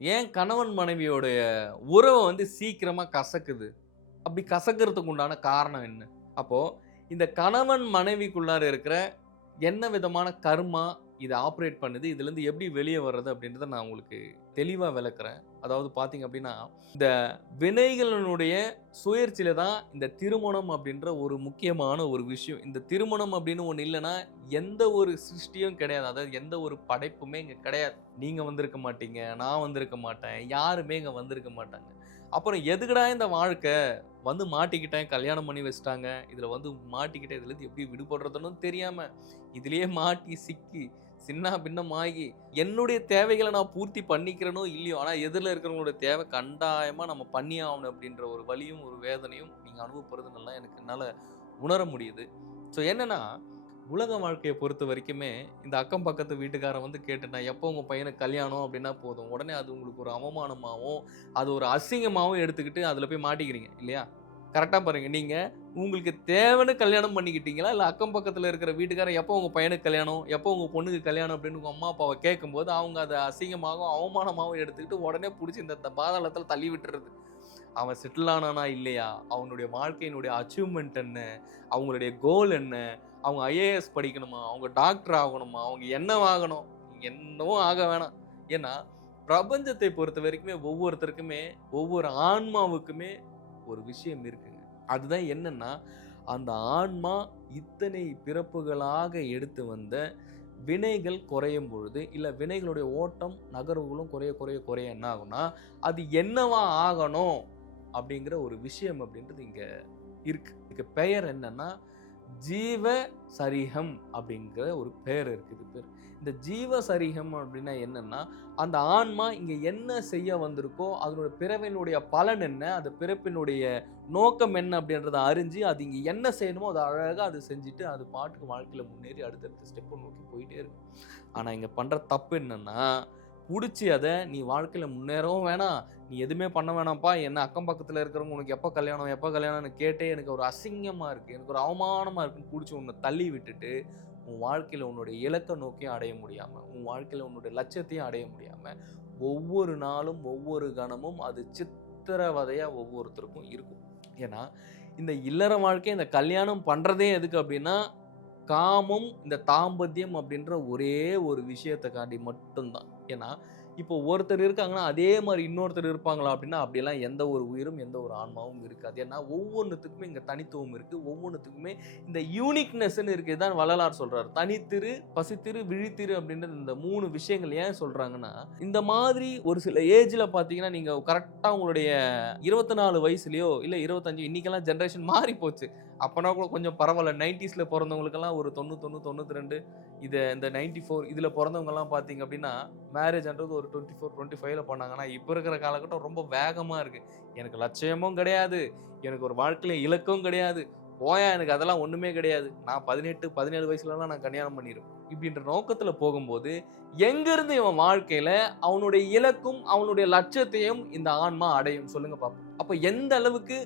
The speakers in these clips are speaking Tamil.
ஏன் கணவன் மனைவியோடைய உறவு வந்து சீக்கிரமா கசக்குது? அப்படி கசக்கிறதுக்கு உண்டான காரணம் என்ன? அப்போ இந்த கணவன் மனைவிக்குள்ளார இருக்கிற என்ன விதமான கர்மா இத ஆப்பரேட் பண்ணுது? இதுலருந்து எப்படி வெளிய வர்றது? அப்படின்றத நான் உங்களுக்கு தெளிவா விளக்குறேன். அதாவது பார்த்தீங்க அப்படின்னா, இந்த வினைகளினுடைய சுழற்சியில தான் இந்த திருமணம் அப்படின்ற ஒரு முக்கியமான ஒரு விஷயம். இந்த திருமணம் அப்படின்னு ஒண்ணு இல்லன்னா, எந்த ஒரு சிருஷ்டியும் கிடையாது. அதாவது எந்த ஒரு படைப்புமே இங்க கிடையாது. நீங்க வந்திருக்க மாட்டீங்க, நான் வந்திருக்க மாட்டேன், யாருமே இங்க வந்திருக்க மாட்டாங்க. அப்புறம் எதுக்குடா இந்த வாழ்க்கை? வந்து மாட்டிக்கிட்டேன், கல்யாணம் பண்ணி வச்சுட்டாங்க. இதுல வந்து மாட்டிக்கிட்டேன், இதுலேருந்து எப்படி விடுபடுறதுன்னும் தெரியாம, இதுலயே மாட்டி சிக்கி சின்னா பின்னமாகி, என்னுடைய தேவைகள நான் பூர்த்தி பண்ணிக்கிறேனோ இல்லையோ, ஆனா எதிர்ல இருக்கிறவங்களோட தேவை கண்டாயமா நம்ம பண்ணியே ஆகணும் அப்படின்ற ஒரு வலியும், ஒரு வேதனையும் நீங்க அனுபவப்படுறது நல்லா என்னால உணர முடியுது. ஸோ என்னன்னா, உலக வாழ்க்கைய பொறுத்த வரைக்குமே, இந்த அக்கம் பக்கத்து வீட்டுக்காரன் வந்து கேட்டுட்டா, "எப்போ உங்க பையனுக்கு கல்யாணம்?" அப்படின்னா போதும். உடனே அது உங்களுக்கு ஒரு அவமானமாவும், அது ஒரு அசிங்கமாவும் எடுத்துக்கிட்டு அதில போய் மாட்டிக்கிறீங்க இல்லையா? கரெக்ட்டா பாருங்க. நீங்க உங்களுக்கு தேவைன்னு கல்யாணம் பண்ணிக்கிட்டீங்களா? இல்ல அக்கம் பக்கத்தில இருக்கிற வீட்டுக்காரன், "எப்போ உங்க பையனுக்கு கல்யாணம்? எப்போ உங்க பொண்ணுக்கு கல்யாணம்?" அப்படின்னு உங்க அம்மா, அப்பாவ கேட்கும்போது, அவங்க அத அசிங்கமாவும், அவமானமாவும் எடுத்துக்கிட்டு உடனே புடிச்சு இந்த பாதாளத்தில தள்ளி விட்டுறது. அவன் செட்டில் ஆனானா இல்லையா? அவனுடைய வாழ்க்கையினுடைய அச்சீவ்மென்ட் என்ன? அவங்களுடைய கோல் என்ன? அவங்க ஐஏஎஸ் படிக்கணுமா? அவங்க டாக்டர் ஆகணுமா? அவங்க என்னவாகணும்? என்னவோ ஆக வேணாம். ஏன்னா, பிரபஞ்சத்தை பொறுத்தவரைக்குமே ஒவ்வொருத்தருக்குமே, ஒவ்வொரு ஆன்மாவுக்குமே ஒரு விஷயம் இருக்குங்க. அதுதான் என்னன்னா, அந்த ஆன்மா இத்தனை பிறப்புகளாக எடுத்து வந்த வினைகள் குறையும் பொழுது, இல்ல வினைகளுடைய ஓட்டம், நகர்வுகளும் குறைய, குறைய, குறைய என்ன ஆகும்னா, அது என்னவா ஆகணும்? அப்படிங்கிற ஒரு விஷயம் அப்படின்றது இங்க இருக்கு. இதுக்கு பெயர் என்னன்னா, ஜீவ சரிகம் அப்படிங்கிற ஒரு பெயர் இருக்கு. இது பேர். இந்த ஜீவ சரிகம் அப்படின்னா என்னன்னா, அந்த ஆன்மா இங்க என்ன செய்ய வந்திருக்கோ, அதனுடைய பிறவினுடைய பலன் என்ன? அந்த பிறப்பினுடைய நோக்கம் என்ன? அப்படின்றத அறிஞ்சு, அது இங்க என்ன செய்யணுமோ, அத அழகா அது செஞ்சுட்டு, அது பாட்டுக்கு வாழ்க்கையில முன்னேறி அடுத்தடுத்த ஸ்டெப்ப நோக்கி போயிட்டே இருக்கும். ஆனா, இங்க பண்ற தப்பு என்னன்னா, புடிச்சு அத நீ வாழ்க்கையில முன்னேறவும் வேணாம், நீ எதுவுமே பண்ண வேணாம்ப்பா. என்ன அக்கம் பக்கத்துல இருக்கிறவங்க உனக்கு எப்ப கல்யாணம், எப்ப கல்யாணம்னு கேட்டே எனக்கு ஒரு அசிங்கமா இருக்கு. எனக்கு ஒரு அவமானமா இருக்குன்னு புடிச்சு உன்ன தள்ளி விட்டுட்டு, உன் வாழ்க்கையில உன்னுடைய இலக்க நோக்கியும் அடைய முடியாம, உன் வாழ்க்கையில உன்னுடைய லட்சியத்தையும் அடைய முடியாம, ஒவ்வொரு நாளும், ஒவ்வொரு கணமும் அது சித்திரவதையா ஒவ்வொருத்தருக்கும் இருக்கும். ஏன்னா, இந்த இல்லற வாழ்க்கை, இந்த கல்யாணம் பண்றதே எதுக்கு அப்டின்னா, காமம், இந்த தாம்பத்தியம் அப்படின்ற ஒரே ஒரு விஷயத்துக்காண்டி மட்டும் தான். ஏன்னா, இப்போ ஒருத்தர் இருக்காங்கன்னா, அதே மாரி இன்னொருத்தர் இருப்பாங்களா அப்படின்னா, அப்படியெல்லாம் எந்த ஒரு உயிரும், எந்த ஒரு ஆன்மாவும் இருக்காது. ஏன்னா, ஒவ்வொன்னுத்துக்குமே இங்க தனித்துவம் இருக்கு. ஒவ்வொன்னுத்துக்குமே இந்த யூனிக்னஸ்ன்னு இருக்கு. இதான் வள்ளலார் சொல்றாரு. தனித்திரு, பசித்திரு, விழித்திரு அப்படின்றது இந்த 3 விஷயங்கள் ஏன் சொல்றாங்கன்னா, இந்த மாதிரி ஒரு சில ஏஜ்ல பார்த்தீங்கன்னா, நீங்க கரெக்ட்டா உங்களுடைய 24 வயசுலயோ, இல்ல 25 இன்னைக்கெல்லாம் ஜெனரேஷன் மாறி போச்சு. அப்பனா கூட கொஞ்சம் பரவால்ல. 90ஸ்ல பொறந்தவங்களுக்கெல்லாம் ஒரு 91, 92 இந்த 94 இதுல பொறந்தவங்கலாம் பார்த்தீங்க அப்டின்னா, மேரேஜ்ன்றது ஒரு 24, 25ல பண்ணாங்கன்னா, இப்ப இருக்கிற காலகட்டம் ரொம்ப வேகமா இருக்கு. எனக்கு லட்சியமும் கிடையாது. எனக்கு ஒரு வாழ்க்கையில இலக்கும் கிடையாது. போயா எனக்கு அதெல்லாம் ஒண்ணுமே கிடையாது. நான் 18, 17 வயசுலலாம் நான் கல்யாணம் பண்ணிருவேன். இப்டின்ற நோக்கத்துல போகும்போது, எங்கிருந்து இவன் வாழ்க்கையில அவனுடைய இலக்கும், அவனுடைய லட்சியத்தையும் இந்த ஆன்மா அடையும்? சொல்லுங்க பாப்போம். அப்ப எந்த அளவுக்கு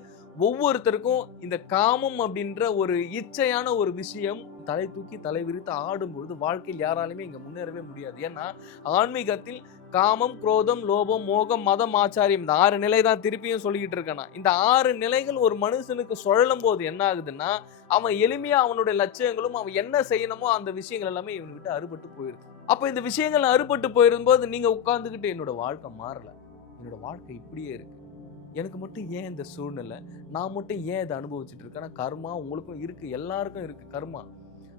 ஒவ்வொருத்தருக்கும் இந்த காமம் அப்படின்ற ஒரு இச்சையான ஒரு விஷயம் தலை தூக்கி தலை விரித்து ஆடும்பொழுது வாழ்க்கையில் யாராலுமே இங்க முன்னேறவே முடியாது. ஏன்னா ஆன்மீகத்தில் காமம், குரோதம், லோபம், மோகம், மதம், ஆச்சாரியம் இந்த 6 நிலை தான் திருப்பியும் சொல்லிக்கிட்டு இருக்கேன் நான். இந்த 6 நிலைகள் ஒரு மனுஷனுக்கு சுழலும் போது என்ன ஆகுதுன்னா, அவன் எளிமையா அவனுடைய லட்சியங்களும் அவன் என்ன செய்யணுமோ அந்த விஷயங்கள் எல்லாமே இவனை விட்டு அறுபட்டு போயிருது. அப்ப இந்த விஷயங்கள் அறுபட்டு போயிருக்கும்போது நீங்க உட்கார்ந்துகிட்டு என்னோட வாழ்க்கை மாறல, என்னோட வாழ்க்கை இப்படியே இருக்கு, எனக்கு மட்டும் ஏன் இந்த சூழ்நிலை, நான் மட்டும் ஏன் இதை அனுபவிச்சுட்டு இருக்கேன்? ஆனா கர்மா உங்களுக்கும் இருக்கு, எல்லாருக்கும் இருக்கு கர்மா.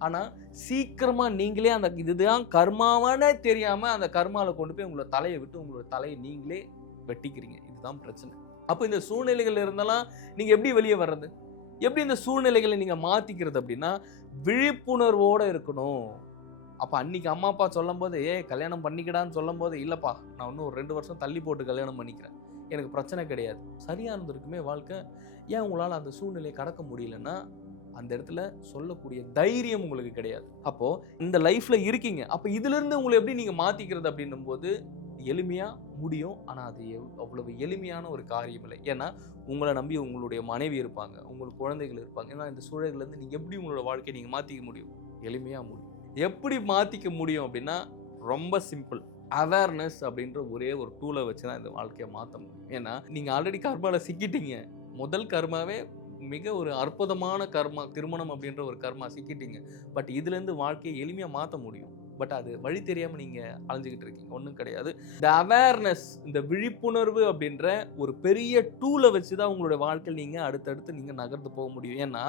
ஆனா சீக்கிரமா நீங்களே அந்த இதுதான் கர்மாவானே தெரியாம அந்த கர்மால கொண்டு போய் உங்களோட தலையை விட்டு உங்களோட தலையை நீங்களே வெட்டிக்கிறீங்க. இதுதான் பிரச்சனை. அப்ப இந்த சூழ்நிலைகள் இருந்தாலும் நீங்க எப்படி வெளியே வர்றது? எப்படி இந்த சூழ்நிலைகளை நீங்க மாத்திக்கிறது அப்படின்னா, விழிப்புணர்வோட இருக்கணும். அப்ப அன்னைக்கு அம்மா அப்பா சொல்லும்போது, "ஏய் கல்யாணம் பண்ணிக்கடான்னு" சொல்லும்போது, "இல்லப்பா நான் இன்னும் ஒரு 2 வருஷம் தள்ளி போட்டு கல்யாணம் பண்ணிக்கிறேன். எனக்கு பிரச்சனை கிடையாது." சரியா இருந்திருக்குமே வாழ்க்கை. ஏன் உங்களால அந்த சூழ்நிலையை கடக்க முடியலன்னா, அந்த இடத்துல சொல்லக்கூடிய தைரியம் உங்களுக்கு கிடையாது. அப்போ இந்த லைஃப்ல இருக்கீங்க. அப்ப இதிலிருந்து உங்கள எப்படி நீங்க மாத்திக்கிறது அப்படின்னும்போது, எளிமையா முடியும். ஆனா அது அவ்வளவு எளிமையான ஒரு காரியம் இல்லை. ஏன்னா, உங்கள நம்பி உங்களுடைய மனைவி இருப்பாங்க, உங்களுக்கு குழந்தைகள் இருப்பாங்க. ஏன்னா இந்த சூழல்ல இருந்து நீங்க எப்படி உங்களோட வாழ்க்கைய நீங்க மாத்திக்க முடியும்? எளிமையா முடியும். எப்படி மாத்திக்க முடியும் அப்படின்னா, ரொம்ப சிம்பிள். அவேர்னஸ் அப்படின்ற ஒரே ஒரு டூலை வச்சு தான் இந்த வாழ்க்கையை மாற்ற முடியும். ஏன்னா நீங்கள் ஆல்ரெடி கர்மாவில் சிக்கிட்டீங்க. முதல் கர்மாவே மிக ஒரு அற்புதமான கர்மா, திருமணம் அப்படின்ற ஒரு கர்மா சிக்கிட்டீங்க. பட் இதுலேருந்து வாழ்க்கையை எளிமையாக மாற்ற முடியும். பட் அது வழி தெரியாமல் நீங்கள் அலைஞ்சிக்கிட்டு இருக்கீங்க. ஒன்றும் கிடையாது. இந்த அவேர்னஸ், இந்த விழிப்புணர்வு அப்படின்ற ஒரு பெரிய டூலை வச்சு தான் உங்களுடைய வாழ்க்கையில் நீங்கள் அடுத்தடுத்து நீங்கள் நகர்ந்து போக முடியும். ஏன்னா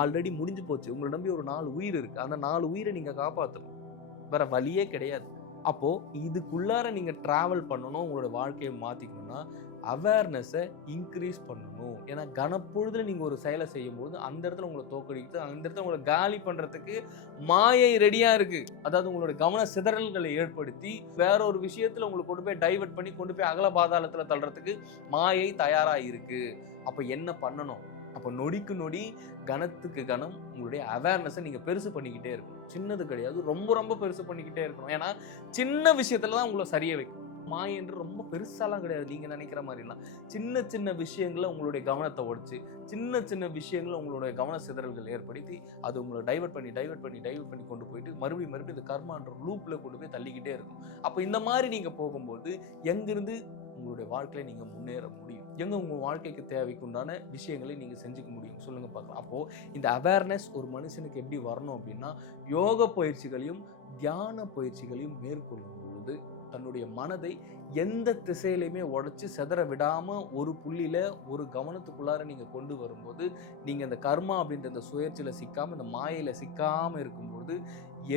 ஆல்ரெடி முடிஞ்சு போச்சு. உங்களை நம்பி ஒரு 4 உயிர் இருக்குது. அந்த 4 உயிரை நீங்கள் காப்பாற்றணும். வேற வழியே கிடையாது. அப்போது இதுக்குள்ளார நீங்கள் ட்ராவல் பண்ணணும். உங்களோட வாழ்க்கையை மாற்றிக்கணும்னா அவேர்னஸை இன்க்ரீஸ் பண்ணணும். ஏன்னா கனப்பொழுதுல நீங்கள் ஒரு செயலை செய்யும்போது அந்த இடத்துல உங்களை தோக்கடிக்குது, அந்த இடத்துல உங்களை காலி பண்ணுறதுக்கு மாயை ரெடியாக இருக்குது. அதாவது உங்களோட கவன சிதறல்களை ஏற்படுத்தி வேற ஒரு விஷயத்தில் உங்களை கொண்டு போய் டைவர்ட் பண்ணி கொண்டு போய் அகல பாதாளத்தில் தள்ளுறதுக்கு மாயை தயாராக இருக்குது. அப்போ என்ன பண்ணணும்? அப்போ நொடிக்கு நொடி, கணத்துக்கு கணம் உங்களுடைய அவேர்னஸை நீங்கள் பெருசு பண்ணிக்கிட்டே இருக்கணும். சின்னது கிடையாது, ரொம்ப ரொம்ப பெருசு பண்ணிக்கிட்டே இருக்கணும். ஏன்னா சின்ன விஷயத்துல தான் உங்களை சரியா வைக்கும். மாயை என்று ரொம்ப பெருசாலாம் கிடையாது நீங்கள் நினைக்கிற மாதிரிலாம். சின்ன சின்ன விஷயங்களை உங்களுடைய கவனத்தை உடைச்சு, சின்ன சின்ன விஷயங்களை உங்களுடைய கவன சிதறல்கள் ஏற்படுத்தி அது உங்களை டைவர்ட் பண்ணி கொண்டு போயிட்டு மறுபடியும் இந்த கர்மான்ற லூப்பில் கொண்டு போய் தள்ளிக்கிட்டே இருக்கும். அப்போ இந்த மாதிரி நீங்கள் போகும்போது எங்கிருந்து உங்களுடைய வாழ்க்கையில நீங்கள் முன்னேற முடியும்? எங்கே உங்கள் வாழ்க்கைக்கு தேவைக்குண்டான விஷயங்களை நீங்கள் செஞ்சுக்க முடியும்? சொல்லுங்கள் பார்க்கலாம். அப்போது இந்த அவேர்னஸ் ஒரு மனுஷனுக்கு எப்படி வரணும் அப்படின்னா, யோக பயிற்சிகளையும் தியான பயிற்சிகளையும் மேற்கொள்ளும் பொழுது தன்னுடைய மனதை எந்த திசையிலையுமே உடைச்சி செதற விடாமல் ஒரு புள்ளியில் ஒரு கவனத்துக்குள்ளார நீங்கள் கொண்டு வரும்போது, நீங்கள் இந்த கர்மா அப்படின்ற இந்த சுயற்சியில் சிக்காமல், இந்த மாயையில் சிக்காமல் இருக்கும்போது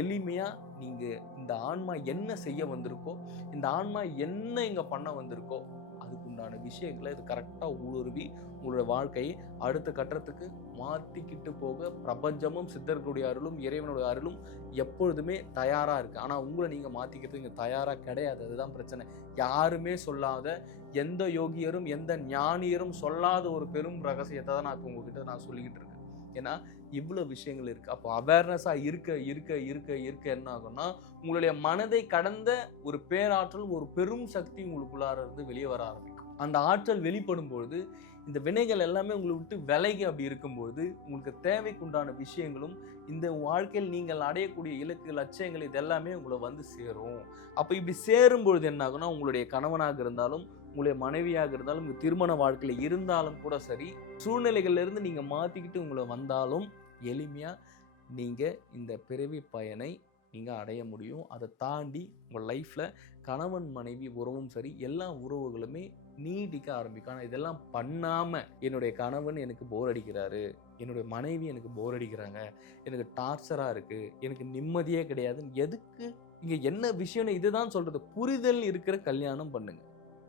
எளிமையாக நீங்கள் இந்த ஆன்மா என்ன செய்ய வந்திருக்கோ, இந்த ஆன்மா என்ன இங்கே பண்ண வந்திருக்கோ அதுக்குண்டான விஷயங்களை இது கரெக்டாக ஊடுருவி உங்களோட வாழ்க்கையை அடுத்த கட்டத்துக்கு மாற்றிக்கிட்டு போக பிரபஞ்சமும் சித்தர்களுடைய அருளும் இறைவனுடைய அருளும் எப்பொழுதுமே தயாராக இருக்குது. ஆனால் உங்களை நீங்கள் மாற்றிக்கிறதுக்கு இங்கே தயாராக கிடையாது. அதுதான் பிரச்சனை. யாருமே சொல்லாத, எந்த யோகியரும் எந்த ஞானியரும் சொல்லாத ஒரு பெரும் ரகசியத்தை தான் நான் இப்போ உங்ககிட்ட சொல்லிக்கிட்டு இருக்கேன். ஏன்னா இவ்வளோ விஷயங்கள் இருக்குது. அப்போ அவேர்னஸாக இருக்க என்ன ஆகும்னா, உங்களுடைய மனதை கடந்த ஒரு பேராற்றல், ஒரு பெரும் சக்தி உங்களுக்குள்ளார இருந்து வெளியே வர ஆரம்பிக்கும். அந்த ஆற்றல் வெளிப்படும் பொழுது இந்த வினைகள் எல்லாமே உங்களை விட்டு விலகி அப்படி இருக்கும்போது உங்களுக்கு தேவைக்குண்டான விஷயங்களும் இந்த வாழ்க்கையில் நீங்கள் அடையக்கூடிய இலக்கு, லட்சியங்கள் இது எல்லாமே உங்களை வந்து சேரும். அப்போ இப்படி சேரும்பொழுது என்ன ஆகும்னா, உங்களுடைய கணவனாக இருந்தாலும், உங்களுடைய மனைவியாக இருந்தாலும், உங்கள் திருமண வாழ்க்கையில் இருந்தாலும் கூட சரி, சூழ்நிலைகள்லேருந்து நீங்கள் மாற்றிக்கிட்டு உங்களை வந்தாலும் எளிமையாக நீங்கள் இந்த பிறவி பயனை நீங்கள் அடைய முடியும். அதை தாண்டி உங்கள் லைஃப்பில் கணவன் மனைவி உறவும் சரி, எல்லா உறவுகளுமே நீடிக்க ஆரம்பிக்கும். ஆனால் இதெல்லாம் பண்ணாமல் என்னுடைய கணவன் எனக்கு போர் அடிக்கிறாரு, என்னுடைய மனைவி எனக்கு போர் அடிக்கிறாங்க, எனக்கு டார்ச்சராக இருக்குது, எனக்கு நிம்மதியே கிடையாதுன்னு எதுக்கு இங்கே என்ன விஷயம்னு இதுதான் சொல்கிறது. புரிதல் இருக்கிற கல்யாணம் பண்ணுங்க.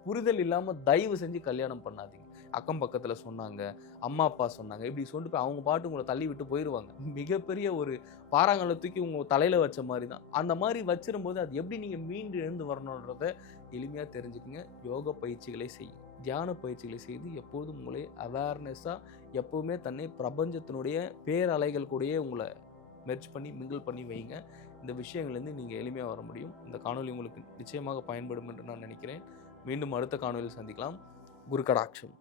புரிதல் இல்லாமல் தயவு செஞ்சு கல்யாணம் பண்ணாதீங்க. அக்கம் பக்கத்தில் சொன்னாங்க, அம்மா அப்பா சொன்னாங்க, இப்படி சொல்லிட்டு போய் அவங்க பாட்டு உங்களை தள்ளி விட்டு போயிடுவாங்க. மிகப்பெரிய ஒரு பாறாங்கல்லை தூக்கி உங்கள் தலையில் வச்ச மாதிரி தான். அந்த மாதிரி வச்சிரும்போது அது எப்படி நீங்கள் மீண்டு எழுந்து வரணுன்றதை எளிமையாக தெரிஞ்சுக்குங்க. யோக பயிற்சிகளை செய்யும், தியான பயிற்சிகளை செய்து எப்போதும் உங்களை அவேர்னஸாக, எப்போவுமே தன்னை பிரபஞ்சத்தினுடைய பேரலைகள் கூடயே உங்களை மெர்ஜ் பண்ணி மிங்கிள் பண்ணி வைங்க. இந்த விஷயங்கள்லேருந்து நீங்கள் எளிமையாக வர முடியும். இந்த காணொலி உங்களுக்கு நிச்சயமாக பயன்படும் என்று நான் நினைக்கிறேன். மீண்டும் அடுத்த காணொலியில் சந்திக்கலாம். குரு கடாட்சம்.